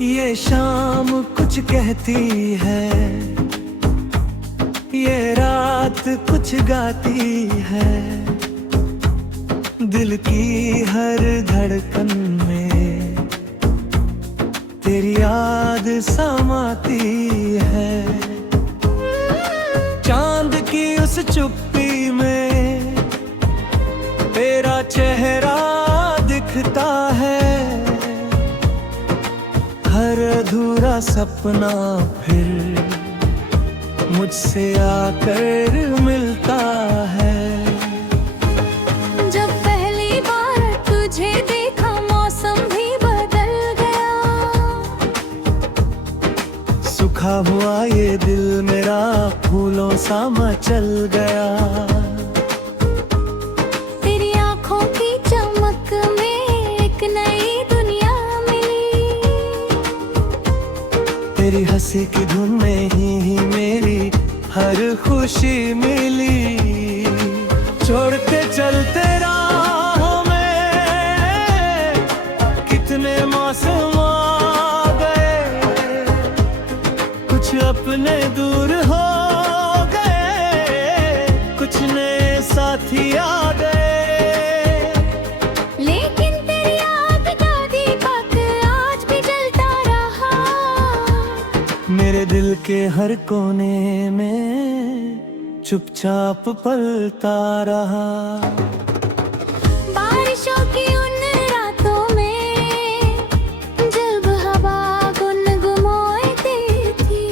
ये शाम कुछ कहती है, ये रात कुछ गाती है। दिल की हर धड़कन में तेरी याद समाती है। चांद की उस चुप्पी में तेरा चेहरा दिखता है। हर अधूरा सपना फिर मुझसे आकर मिलता है। जब पहली बार तुझे देखा मौसम भी बदल गया। सूखा हुआ ये दिल मेरा फूलों सा मचल गया। तेरी आंखों की चमक में एक नई दुनिया मिली। तेरी हंसी की धुन में ही मेरी हर खुशी मिली। छोड़ते चलते राह में कितने मौसम आ गए। कुछ अपने दूर हो गए, कुछ नए साथी आ गए। लेकिन तेरी याद का दीपक आज भी जलता रहा। मेरे दिल के हर कोने में चुपचाप पलता रहा। बारिशों की उन रातों में जब हवा गुनगुनाती थी।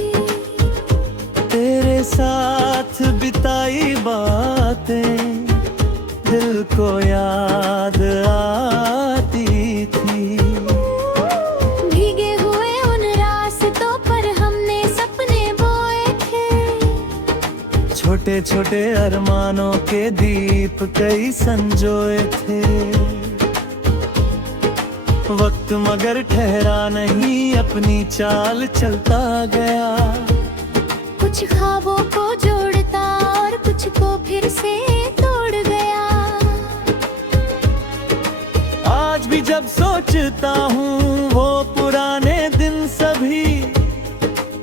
तेरे साथ बिताई बातें दिल को याद आती थी। भीगे हुए उन रास्तों पर हमने सपने बोए थे। छोटे छोटे अरमानों के दीप कई संजोए थे। वक्त मगर ठहरा नहीं, अपनी चाल चलता गया। कुछ ख्वाबों को जोड़ता और कुछ को फिर से तोड़ गया। आज भी जब सोचता हूँ वो पुराने दिन सभी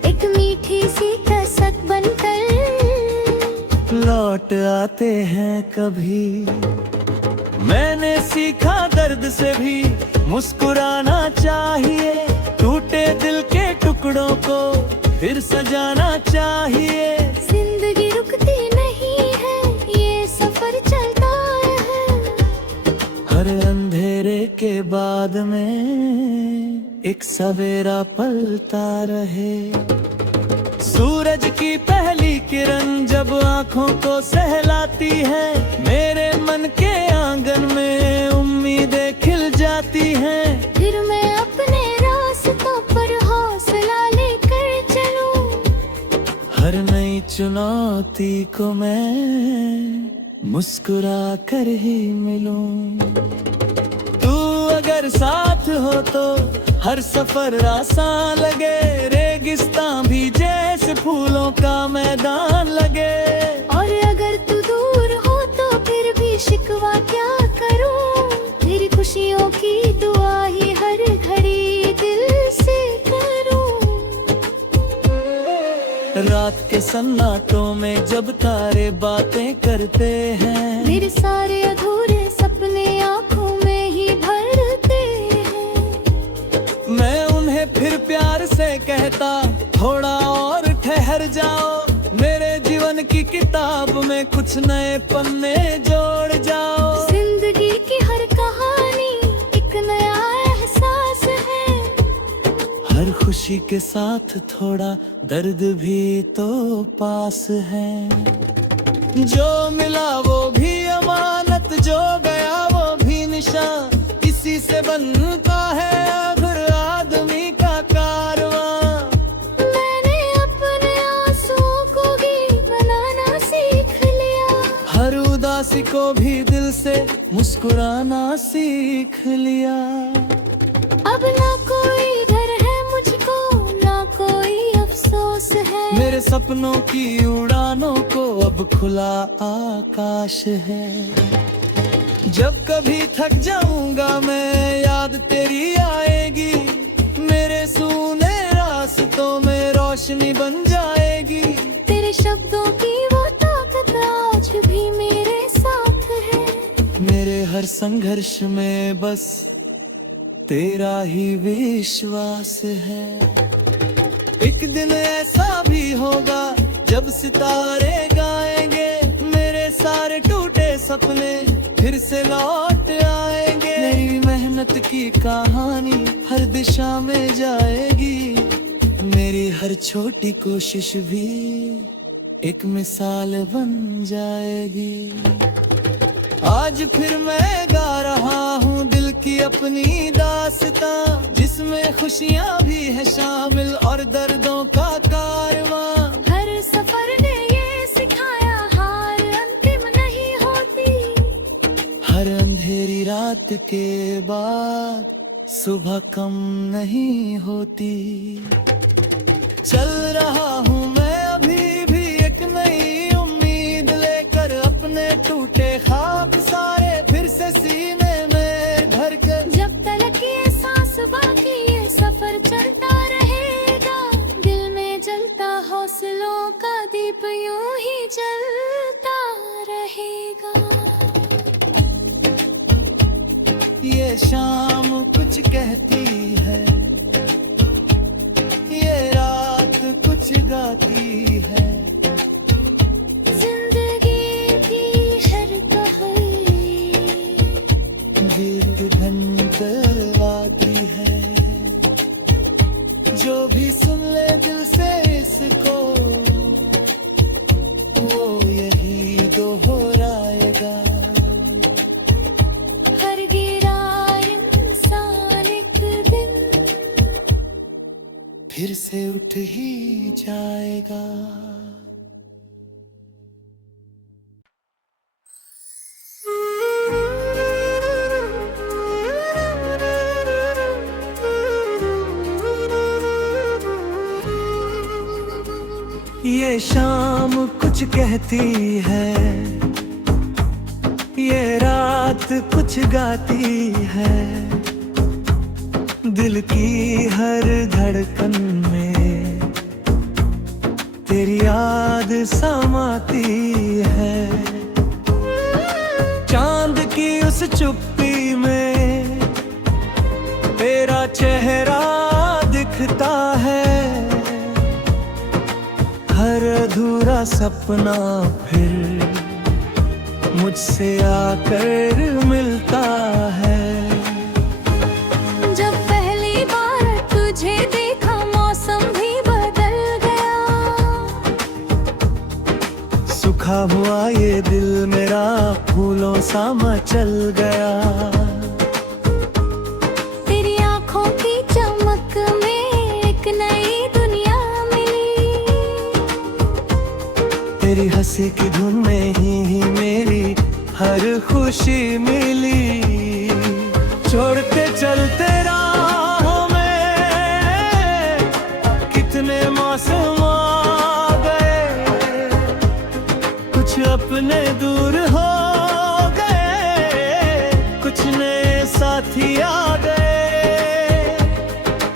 एक मीठी सी कसक बनकर लौट आते हैं कभी। मैंने सीखा दर्द से भी मुस्कुराना चाहिए। टूटे दिल के टुकड़ों को फिर सजाना चाहिए। जिंदगी रुकती नहीं है, ये सफर चलता है। हर अंधेरे के बाद में एक सवेरा पलता रहे। सूरज की पहली किरण जब आंखों को सहलाती है। मेरे मन के आंगन में उम्मीदें खिल जाती हैं। फिर मैं अपने रास्तों पर हौसला लेकर चलूं। हर नई चुनौती को मैं मुस्कुरा कर ही मिलूं। तू अगर साथ हो तो हर सफर आसान लगे। रेगिस्तान भी जैसे फूलों का मैदान लगे। और अगर तू दूर हो तो फिर भी शिकवा क्या करूं। तेरी खुशियों की दुआ ही हर घड़ी दिल से करूं। रात के सन्नाटों में जब तारे बातें करते हैं। मेरे सारे अधूरे सपने आंखों में ही भरते हैं। मैं उन्हें फिर प्यार से कहता थोड़ा और ठहर जाओ। मेरे जीवन की किताब में कुछ नए पन्ने जोड़ जाओ। जिंदगी की हर कहानी एक नया एहसास है। हर खुशी के साथ थोड़ा दर्द भी तो पास है। जो मिला वो भी अमानत, जो गया वो भी निशान। इसी से बनता है आखिर आदमी का कारवां। मैंने अपने आंसुओं को गीत बनाना सीख लिया। हर उदासी को भी दिल से मुस्कुराना सीख लिया। अब ना कोई डर है मुझको, ना कोई अफसोस है। मेरे सपनों की उड़ानों को अब खुला आकाश है। जब कभी थक जाऊंगा मैं याद तेरी आएगी। मेरे रोशनी बन जाएगी। तेरे शब्दों की वो ताकत आज भी मेरे साथ है। मेरे हर संघर्ष में बस तेरा ही विश्वास है। एक दिन ऐसा भी होगा जब सितारे गाएंगे, मेरे सारे टूटे सपने फिर से लौट आएंगे। मेरी मेहनत की कहानी हर दिशा में जाएगी, मेरी हर छोटी कोशिश भी एक मिसाल बन जाएगी। आज फिर मैं गा रहा हूँ दिल की अपनी दास्तां, जिसमें खुशियाँ भी है शामिल और दर्दों का कारवां। हर सफर ने ये सिखाया हार अंतिम नहीं होती। हर अंधेरी रात के बाद सुबह कम नहीं होती। चल रहा हूँ मैं अभी भी एक नई उम्मीद लेकर, अपने टूटे ख्वाब सारे फिर से सीने में भर के। जब तक ये सांस बाकी ये सफर चलता रहेगा, दिल में जलता हौसलों का दीप यूं ही जलता रहेगा। ये शाम कुछ कहती है, ये रात कुछ गाती है। जिंदगी की हर कहानी गीत धनवाती है। जो भी सुन ले दिल से इसको, वो यही दोहराएगा। हर गिरा इंसान एक दिन फिर से उठ ही जाएगा। ये शाम कुछ कहती है, ये रात कुछ गाती है। दिल की हर धड़कन में तेरी याद समाती है। चांद की उस चुप्पी में तेरा चेहरा दिखता है। हर अधूरा सपना फिर मुझसे आकर मिलता है। जब पहली बार तुझे देखा मौसम भी बदल गया। सूखा हुआ ये दिल मेरा फूलों सा मचल गया। तेरी आंखों की चमक में एक नई दुनिया मिली। तेरी हंसी की धुन में ही मेरी हर खुशी मिली। छोड़ते चलते राहों में कितने मौसम आ गए, कुछ अपने दूर हो गए, कुछ नए साथी आ गए।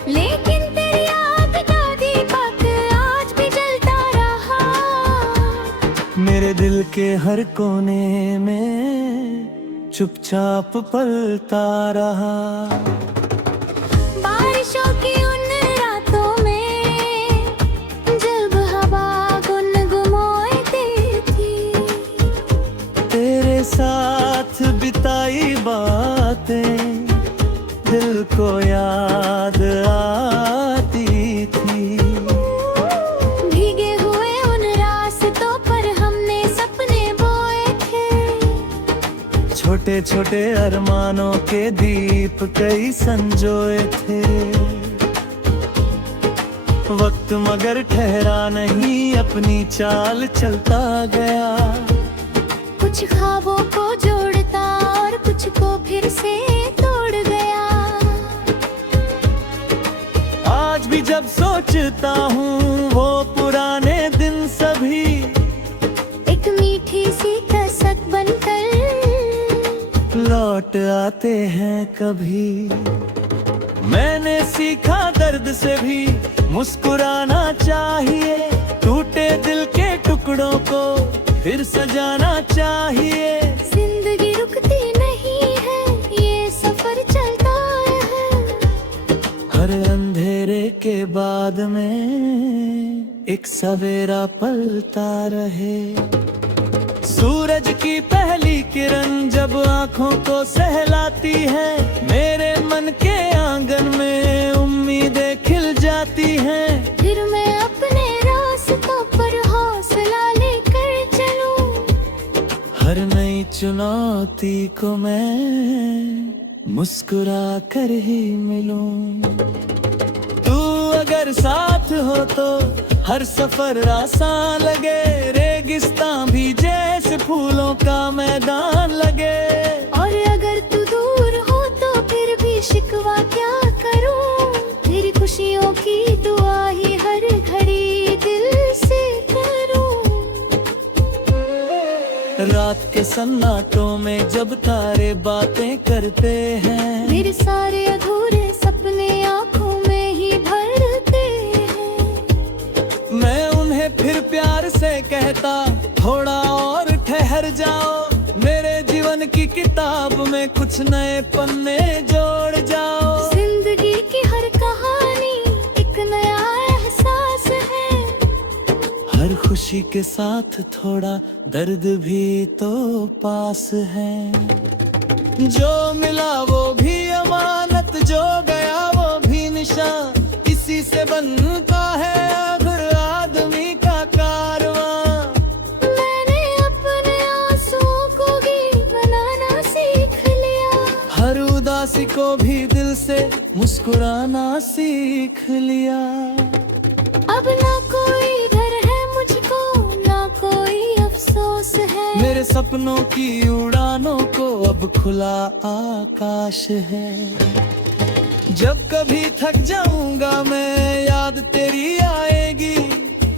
लेकिन तेरी याद का दीपक आज भी जलता रहा। मेरे दिल के हर कोने में चुपचाप पलता रहा। बारिशों की उन रातों में जब हवा गुनगुनाती थी। तेरे साथ बिताई बातें दिल को याद आती थी। भीगे हुए उन रास्तों पर हमने सपने बोए थे। छोटे छोटे अरमानों के दीप कई संजोए थे। वक्त मगर ठहरा नहीं, अपनी चाल चलता गया। कुछ ख्वाबों को जोड़ता और कुछ को फिर से तोड़ गया। आज भी जब सोचता हूँ वो पुराने दिन सभी, एक मीठी सी कसक बनकर लौट आते हैं कभी। मैंने सीखा दर्द से भी मुस्कुराना चाहिए, टूटे दिल के टुकड़ों को फिर सजाना चाहिए। जिंदगी रुकती नहीं है, ये सफर चलता है। हर अंधेरे के बाद में एक सवेरा पलता रहे। सूरज की पहली किरण जब आंखों को सहलाती है, मेरे मन के आंगन में उम्मीदें खिल जाती हैं। फिर मैं अपने रास्तों पर हौसला लेकर चलूं। हर नई चुनौती को मैं मुस्कुरा कर ही मिलूं। तू अगर साथ हो तो हर सफर आसान लगे, रेगिस्तान भी जैसे फूलों का मैदान लगे। और अगर तू दूर हो तो फिर भी शिकवा क्या करूं, तेरी खुशियों की दुआ ही हर घड़ी दिल से करूं। रात के सन्नाटों में जब तारे बातें करते हैं, मेरे सारे अधूरे सपने आंखों में ही भरते हैं। मैं उन्हें फिर प्यार से कहता, थोड़ा और ठहर जाओ, मेरे जीवन की किताब में कुछ नए पन्ने जोड़ जाओ। जिंदगी की हर कहानी एक नया एहसास है। हर खुशी के साथ थोड़ा दर्द भी तो पास है। जो मिला वो भी अमानत, जो गया वो भी निशान, इसी से बनता है आखिर आदमी का कारवां। मैंने अपने आंसुओं को गीत बनाना सीख लिया। हर उदासी को भी दिल से मुस्कुराना सीख लिया। अब ना कोई डर है मुझको, ना कोई अफसोस है। मेरे सपनों की उड़ानों को अब खुला आकाश है। जब कभी थक जाऊंगा मैं, याद तेरी आएगी,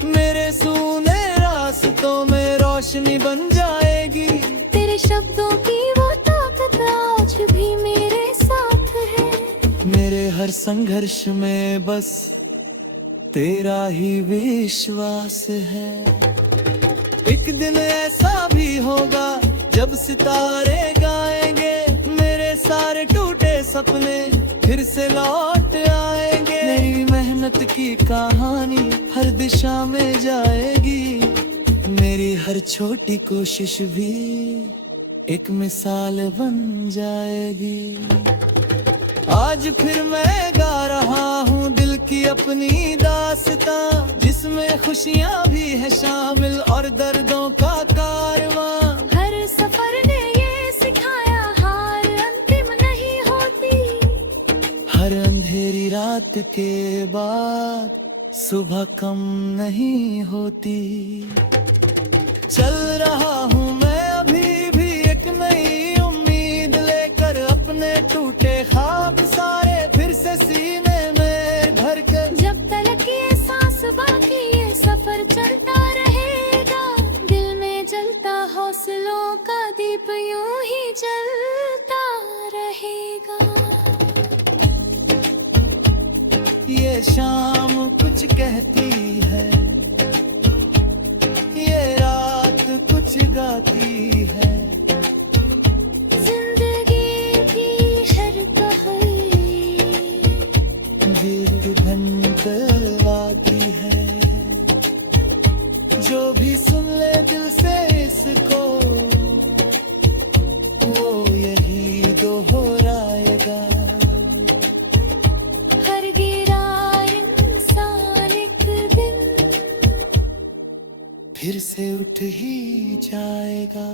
मेरे सूने रास्तों में रोशनी बन जाएगी। तेरे शब्दों की वो ताकत आज भी मेरे साथ है। मेरे हर संघर्ष में बस तेरा ही विश्वास है। एक दिन ऐसा भी होगा जब सितारे गाएंगे, मेरे सारे टूटे सपने फिर से लौट आएंगे। मेरी मेहनत की कहानी हर दिशा में जाएगी, मेरी हर छोटी कोशिश भी एक मिसाल बन जाएगी। आज फिर मैं गा रहा हूँ दिल की अपनी दास्तां, जिसमें खुशियाँ भी है शामिल और दर्दों का कारवां। हर सफर ने ये सिखाया, हार अंतिम नहीं होती। हर अंधेरी रात के बाद सुबह कम नहीं होती। चल रहा हूँ मैं अभी भी एक नई उम्मीद लेकर, अपने टूटे ख्वाब सारे फिर से सीने में भर के। जब तलक ये सांस बाकी ये सफर चलता रहेगा, दिल में जलता हौसलों का दीप यूं ही जलता रहेगा। ये शाम कुछ कहती है, ये रात कुछ गाती है। जिंदगी की हर कहानी गीत बदलवाती है। जो भी सुन ले दिल से इसको, वो यही दोहराएगा। हर गिरा इंसान एक दिन फिर से उठ ही जाएगा।